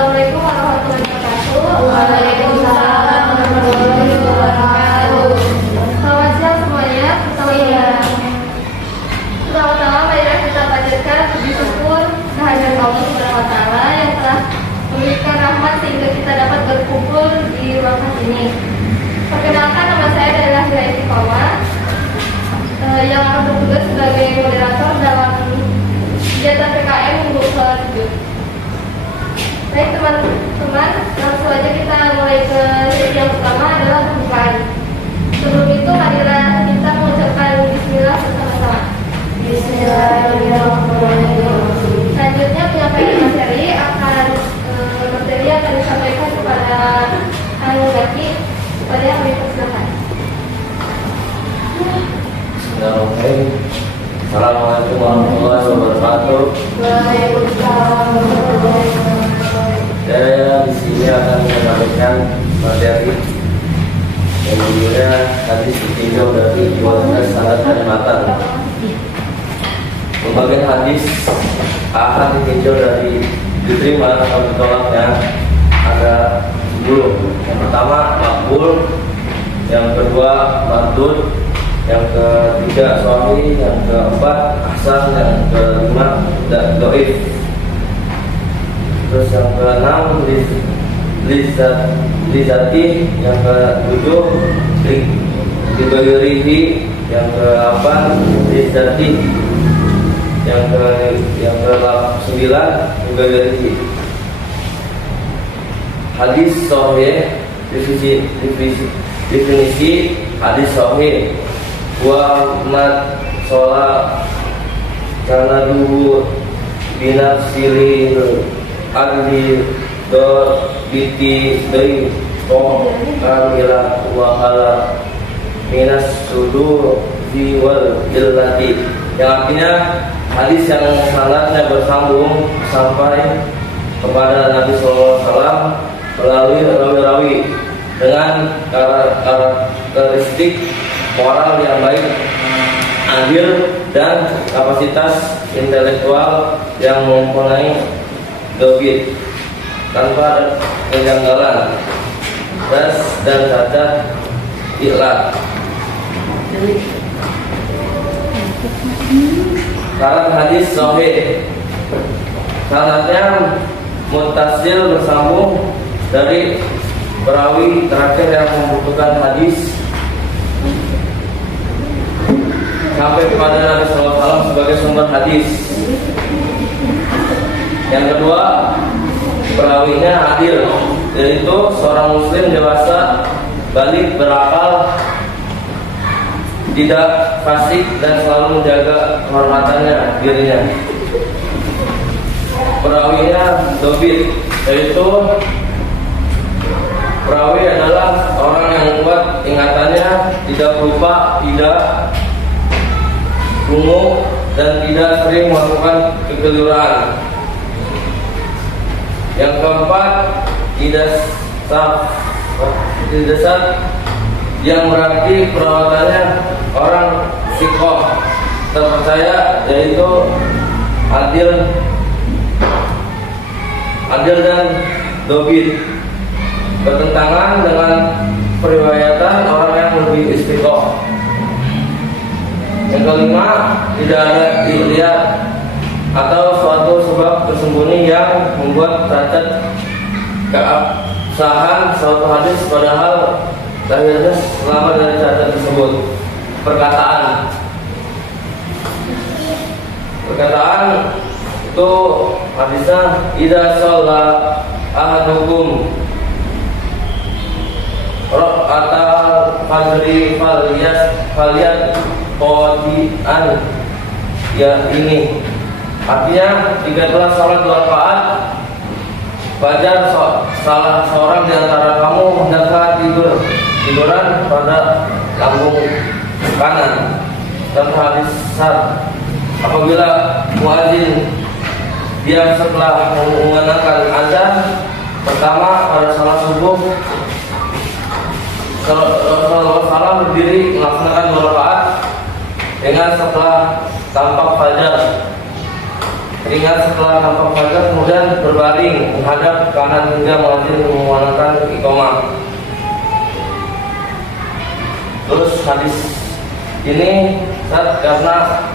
Assalamualaikum warahmatullahi wabarakatuh. Waalaikumsalam warahmatullahi wabarakatuh. Selamat siang semuanya. Pertama-tama marilah kita panjatkan puji syukur kehadirat Allah Subhanahu wa taala yang telah memberikan rahmat sehingga kita dapat berkumpul di ruangan ini. Perkenalkan, nama saya adalah Hira Istiqomah yang akan bertugas sebagai moderator dalam kegiatan PKM untuk sholat Jumat. Baik teman-teman, langsung saja kita mulai ke sesi yang pertama adalah pembukaan. Sebelum itu marilah kita mengucapkan Bismillah bersama-sama. Bismillahirrahmanirrahim. Selanjutnya penyampaian materi akan disampaikan kepada Al-Mudaki. Kepada yang dipersilakan. Bismillahirrahmanirrahim. Assalamualaikum warahmatullahi wabarakatuh. Waalaikumsalam warahmatullahi wabarakatuh. Saya di sini akan menyampaikan materi yang judulnya hadis ditinjau dari kualitas sanad dan matan. Pembagian hadis akan ditinjau dari diterima atau ditolaknya ada 10. Yang pertama makbul, yang kedua mardud, yang ketiga sahih, yang keempat hasan, yang kelima dhaif. Terus yang keenam lizati, yang ketujuh lighairihi, yang ke-8 lizati, yang ke-9 lighairihi. Hadis sahih, definisi hadis sahih wa mat sholat karena dulu binafsilil adli do biti dari kamila wa ala minas sudur wal illati, yang artinya hadis yang sanadnya bersambung sampai kepada Nabi SAW melalui rawi-rawi dengan karakteristik moral yang baik, adil, dan kapasitas intelektual yang mempunyai dobit tanpa kejanggalan, dan cacat ikhlas. Syarat hadis sahih, syaratnya muttasil, bersambung dari perawi terakhir yang membutuhkan hadis sampai kepada Nabi SAW sebagai sumber hadis. Yang kedua, perawinya adil, yaitu seorang muslim dewasa, balik, berakal, tidak fasik, dan selalu menjaga kehormatannya dirinya. Perawinya dobit, yaitu perawi adalah orang yang kuat ingatannya, tidak lupa, tidak lungu, dan tidak sering melakukan kekeliruan. Yang keempat, tidak sah, yang berarti perawatannya orang siqah, terpercaya, yaitu adil dan dobit, bertentangan dengan periwayatan orang yang lebih istiqomah. Yang kelima, tidak ada dilihat atau suatu sebab tersembunyi yang membuat cacat keabsahan suatu hadis, padahal lahirnya selamat dari cacat tersebut. Perkataan itu hadisnya idza shalla ahadukum ra'atal fajri faliyat qadian, ya ini artinya jika telah salat 2 rakaat fajar, salah seorang di antara kamu hendaklah tiduran pada lambung kanan. Dan hadis apabila muadzin dia setelah mengumandangkan azan pertama pada salat subuh, Rasulullah SAW berdiri melaksanakan 2 rakaat dengan setelah tampak fajar. Ingat setelah nampak fajar kemudian berbaring menghadap kanan hingga muadzin mengumandangkan iqamah. Terus hadis ini karena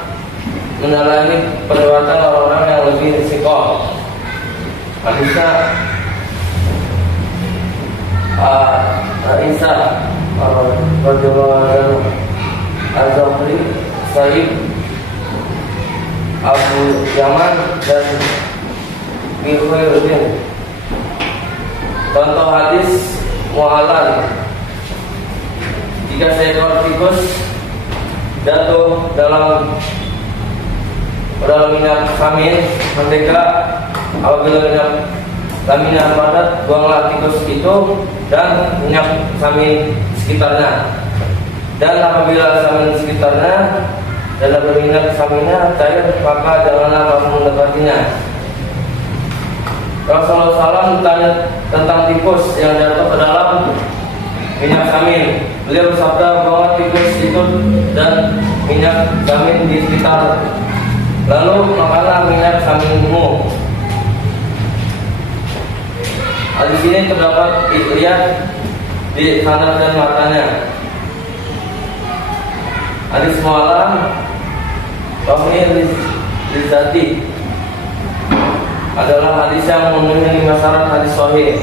menyalahi perbuatan orang-orang yang lebih risiko. Hadisnya Aisyah radhiyallahu anha, Az-Zuhri, Sa'id, Abu Yaman dan Mirwayuddin. Contoh hadis mu'alan: jika seekor tikus jatuh dalam minyak samin mentega, apabila minyak padat, buanglah tikus itu dan minyak samin sekitarnya. Dan apabila samin sekitarnya dan minyak saminnya cair, maka janganlah kamu mendekatinya. Rasulullah SAW ditanya tentang tikus yang jatuh ke dalam minyak samin. Beliau bersabda bahwa tikus itu dan minyak samin di sekitar, lalu makanlah minyak saminmu. Di sini terdapat lihat di sanad dan matanya. Hadis mu'alam Sahih Rizati adalah hadis yang memenuhi syarat hadis sahih.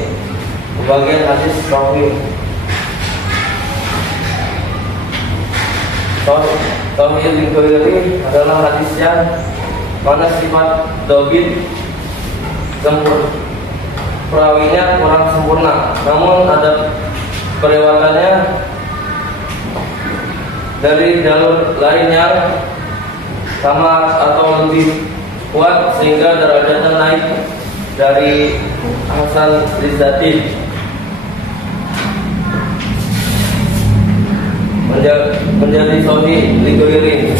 Bagian hadis sahih Al-Bukhari adalah hadis yang mana sifat dobit perawinya kurang sempurna, namun ada periwatannya dari jalur lain yang sama atau lebih kuat sehingga derajatnya naik dari Hasan Rizati menjadi Sahih Al-Bukhari.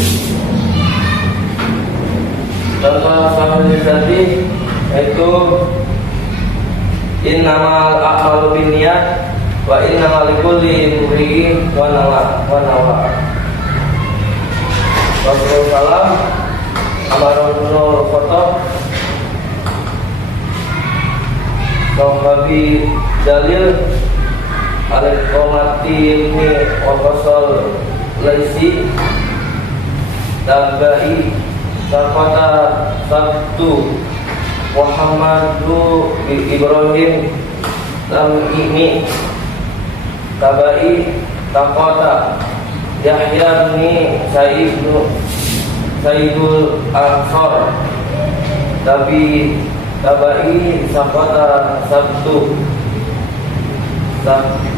Contoh Sahih Rizati yaitu innamal a'malu binniyat wa innamal likulli imri'in ma nawa. Rasulullah Amarul Khattab Sahabi Jalil Al-Qamati Ibni Waqasal Laisi Tabai Safata Sabtu Muhammadu Ibrahim Tamimi Tabai Takota Yahya bin Sayyidul Ansor Tabai Safata Sabtu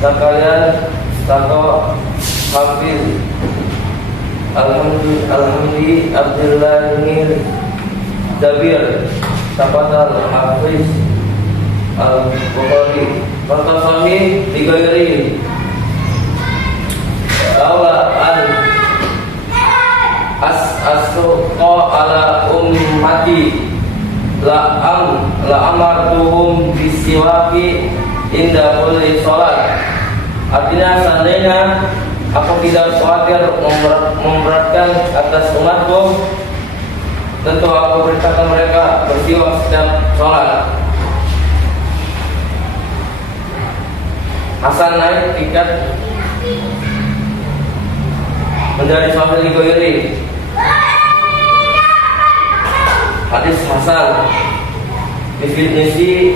Sakalian Tako Hafiz Alhamdi Abdullah bin Jabir Safata Hafiz Al-Bukhari. Contoh Sahih Al-Bukhari Awaan As-suqa ala ummati la amartuhum bisiwaki inda kulli sholat. Artinya seandainya aku tidak khawatir memberatkan atas umatku, tentu aku perintahkan mereka bersiwak setiap sholat. Hasan naik tingkat menjadi Sahih Al-Bukhari. Hadis Hasan definisinya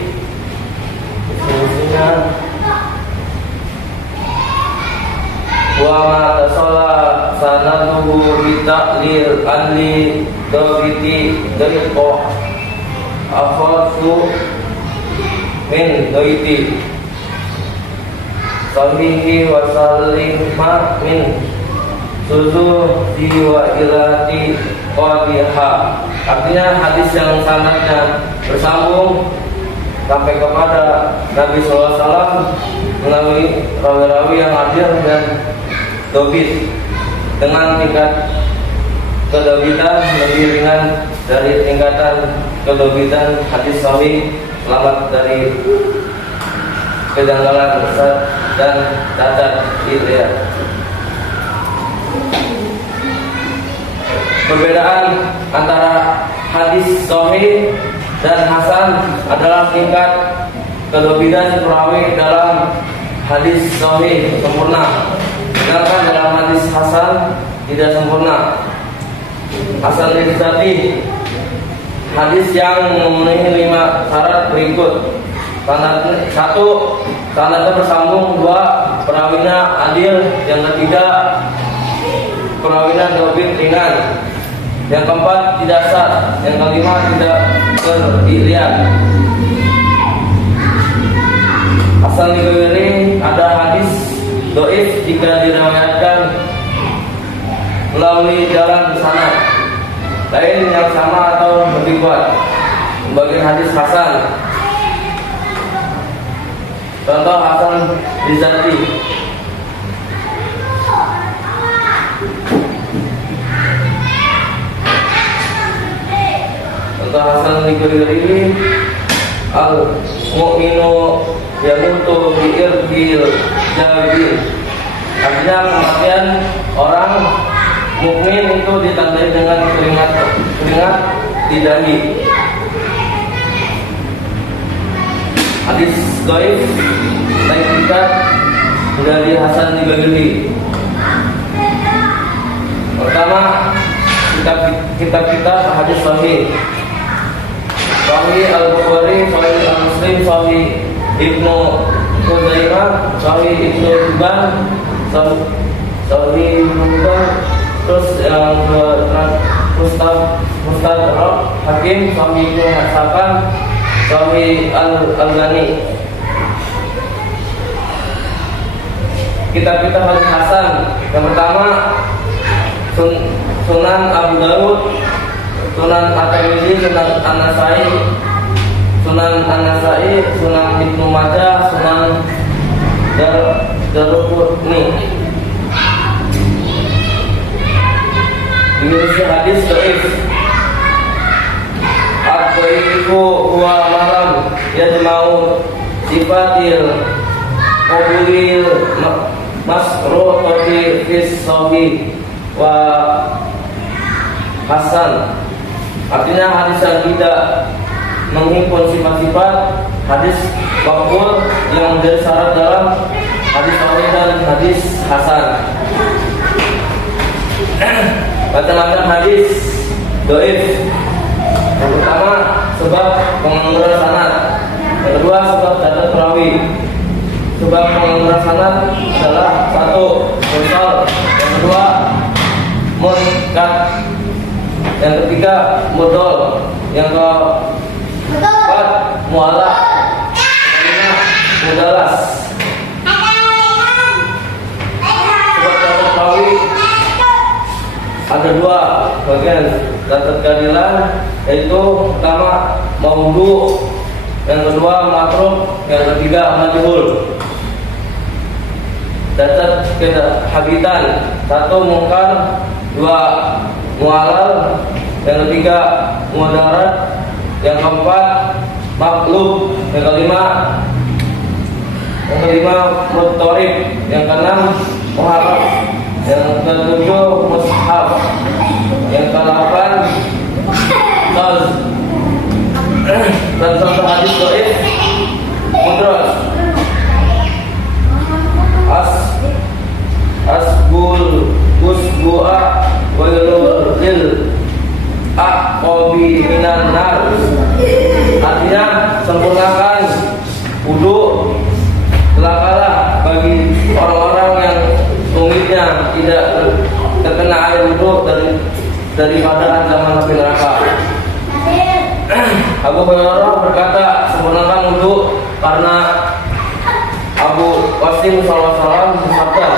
wa ma tasala sanaduhu bi ta'lil anli dawiti dariqo akhadhu min dawiti sahihi wa salima min suzu jiwa ilati qadiha. Artinya hadis yang sanadnya bersambung sampai kepada Nabi SAW melalui rawi-rawi yang adil dan dobit dengan tingkat kedobitan lebih ringan dari tingkatan kedobitan hadis sahih, selamat dari kejanggalan dan cacat ilmiah. Perbedaan antara hadis sahih dan hasan adalah tingkat kedobiran perawi dalam hadis sahih sempurna, sedangkan dalam hadis hasan tidak sempurna. Hasan lidzati, hadis yang memenuhi 5 syarat berikut: satu, sanadnya bersambung; 2, perawinya adil; yang ketiga, perawinya dobit ringan; yang keempat, tidak sah; yang kelima, tidak berilian. Asal dikiri, ada hadis doif jika diriwayatkan melalui jalan sanad lain yang sama atau lebih kuat. Bagian hadis hasan, contoh hasan lidzati. Contoh hasan dikiri, al mu'minu yamutu bi'irbil jabil. Artinya kematian orang mukmin itu ditandai dengan keringat di dahi. Hadis dhaif naik tingkat dari hasan dibagi. Pertama, kitab hadis sahih. Sahih Al-Bukhari, Sahih Al-Muslim, Sahih Ibnu Khuzaimah, Sahih Ibnu Hibban, Sahih Ibnu Hibban, terus yang Mustadrak Hakim, Sahih Ibnu Hasan, Sahih Al-Ghani. Kitab-kitab hadis hasan. Yang pertama, Sunan Abu Dawud, Sunan At-Tirmidzi, Sunan An-Nasai, Sunan Ibnu Majah, Sunan Daruqutni. Ini hadis dhaif. Al-Dhaifu huwa malam yajma'u sifatil qaburil masruqati fis sahih wa hasan. Artinya hadis yang tidak menghimpun sifat-sifat hadis makbul yang menjadi syarat dalam hadis sahih dan hadis hasan. Macam-macam hadis dhaif. Yang pertama, sebab pengangguran sanad. Yang kedua, sebab cacat perawi. Sebab pengangguran sanad adalah: 1, mursal; yang kedua, munkar; yang ketiga, mudhol; yang keempat, mu'allaq; yang kelima, mudalas. Sebab cacat perawi ada 2 bagian cacat keadilan, yaitu pertama maudhu, yang kedua matruk, yang ketiga majhul. Cacat kehabitan: 1, mungkar; 2, mu'allal; yang ketiga, mudarat; yang keempat, maklub; yang kelima, muttorib; yang keenam, muharraf; yang ketujuh, mushaf; yang ke-8, taz. Dan contoh hadis dhaif: mudraj, asbul usbu'a wa yulil aqabi minan nar. Artinya, sempurnakan wudu celakalah bagi orang-orang yang tumitnya tidak terkena air wudu daripada ancaman api neraka. Abu Hurairah berkata, sempurnakan wudu karena Abu Qasim SAW bersabda,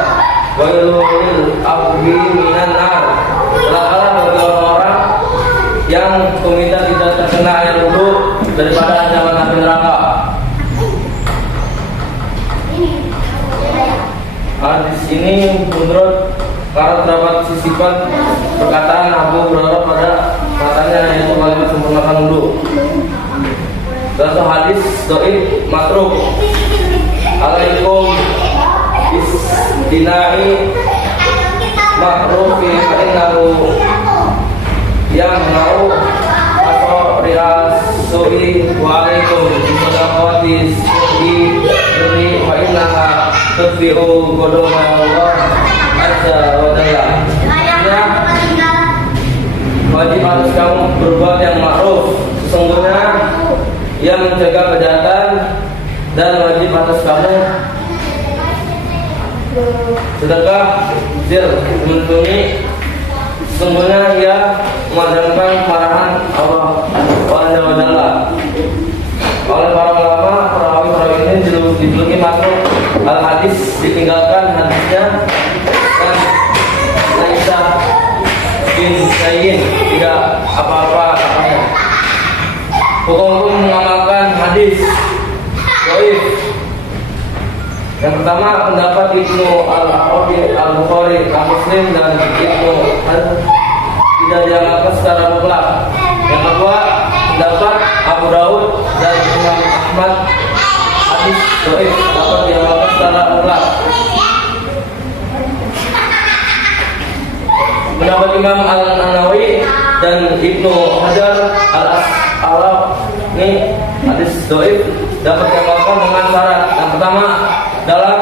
wa yulil aqabi minan nar. Celakalah bagi orang-orang yang tumitnya tidak terkena air wudu daripada ancaman api neraka. Hadis ini menurut karena terdapat sisipan perkataan Abu Hurairah pada katanya, yaitu kalimat sempurnakan wudu. Contoh hadis dhaif matruk: alaikum istinai ma'rufi fa innahu yang mau Yusbihu Qadamahullah Azza wa Jalla. Artinya, wajib harus kamu berbuat yang ma'ruf. Sesungguhnya ia mencegah kejahatan, dan wajib atas kamu sedekah zil melindungi. Sesungguhnya ia memadamkan kemarahan Allah Azza wa Jalla. Oleh para ulama, perawi-perawi ini dijuluki masuk al-hadis, ditinggalkan hadisnya, dan laisa bin Sayin, tidak apa-apa katanya. Hukum mengamalkan hadis dhaif. Yang pertama, pendapat Ibnu Al-Arabi, Al-Bukhari, Al-Muslim, dan Ibnu tidak diamalkan secara mutlak. Yang kedua, pendapat Abu Daud dan Imam Ahmad, hadis dhaif dapat diamalkan secara mutlak. Pendapat Imam Al-Nawawi dan Ibnu Hajar Al-Asqalani, hadis dhaif dapat diamalkan dengan syarat. Yang pertama, dalam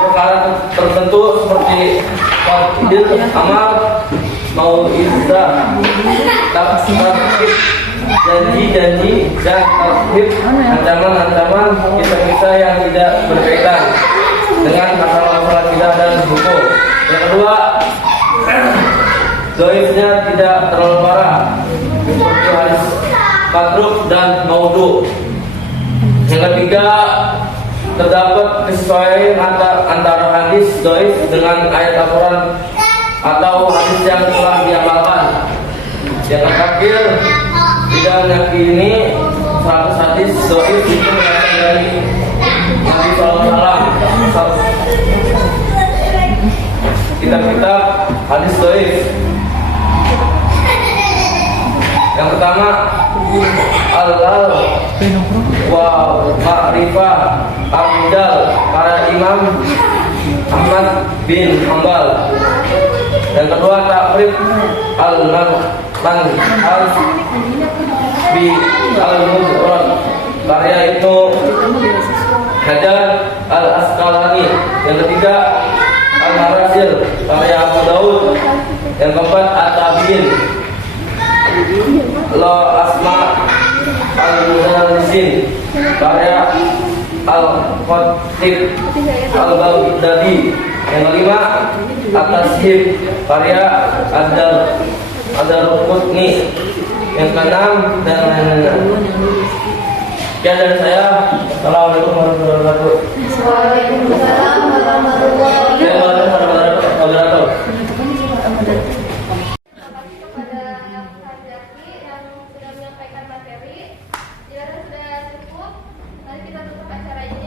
perkara tertentu seperti fardil amal, mau'izah, takfir, janji-janji, dan takfir, ancaman-ancaman, kisah-kisah yang tidak berkaitan dengan masalah-masalah tidak dan hukum. Yang kedua, dhaifnya tidak terlalu parah seperti hadis matruk dan maudhu. Yang ketiga, terdapat kesesuaian antara hadis dhaif dengan ayat Al-Quran atau hadis yang telah diamalkan. Yang terakhir, tidak meyakini 100 hadis dhaif itu berasal dari Nabi SAW. Kitab-kitab hadis dhaif. Yang pertama, Al-Al wa Ma'rifah Al-Mudal para Imam Ahmad bin Hanbal. Yang kedua, Takrib Al-Man Al-Bi Al-Mudrad karya Ibnu Hajar Al-Asqalani. Yang ketiga, Al-Marasil karya Abu Daud. Yang keempat, At-Tabiin La Asma Al-Mudalisin karya Al-Khatib Al-Baghdadi. Yang kelima, At-Tashib karya Ad-Darqutni. Yang keenam, dan lain-lain. Sekian dari saya. Assalamualaikum warahmatullahi wabarakatuh. Waalaikumsalam warahmatullahi Wabarakatuh. kepada Pak Zaki yang sudah menyampaikan materi. Jika sudah cukup, mari kita tutup acara ini.